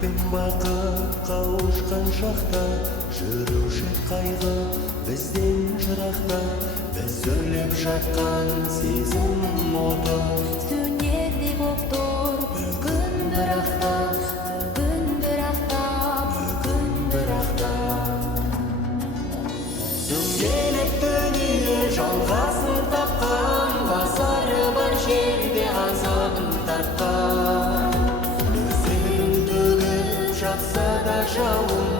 пен бақыт қауышқан шақта, жүруші қайғы бізден жырақта. Біз өрлеп жатқан сезім оты сөнердей боп тұр бүгін бірақта, бүгін бірақта, бүгін бірақта. Дөңгелек дүние жалғасын тапқан, басары бар жерде азабын тартқан. Нөсерін төгіп жатса да жауын,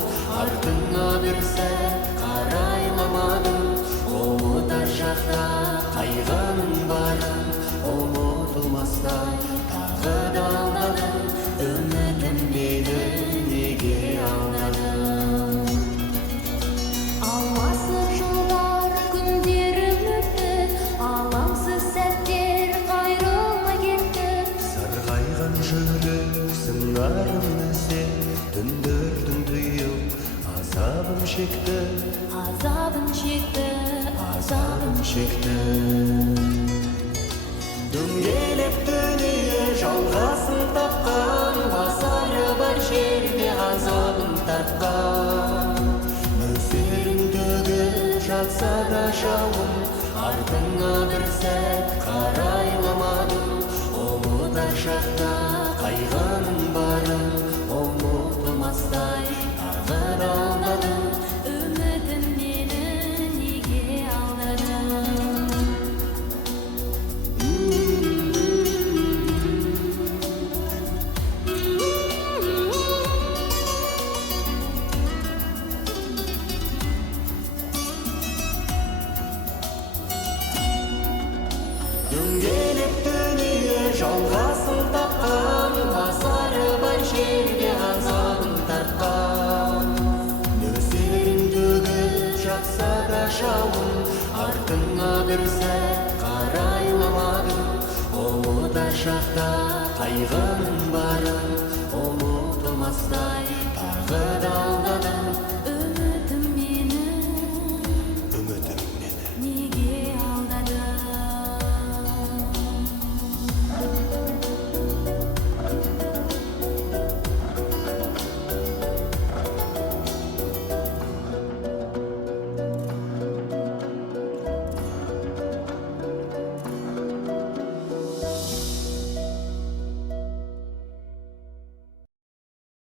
артыңа бір сәт қарайламадым. Ұмытар шақта қайғының барын, ұмытылмастай тағы да алдадым. Үмітім мені неге алдадың? Алмасып жылдар күндерім өтті, алаңсыз сәттер қайрылмай кетті. Сарғайған жүрек сыңарым іздеп, түндердің тұйық азабын шекті, Азабын шекті, азабын шекті. Дөңгелек дүние жалғасын тапқан, басары бар жерде азабын тартқан. Нөсерін төгіп жатса да жауын, артыңа бір сәт қарайламадым. Ұмытар шақта қайғының барын, ұмытылмастай тағы да алдадым. үмітім мені неге алдадың? Дөңгелек дүние жалғасын тапқан, басары бар жерде азабын тартқан. Нөсерін төгіп жатса да жауын, артыңа бір сәт қарайламадым. Ұмытар шақта қайғының барын,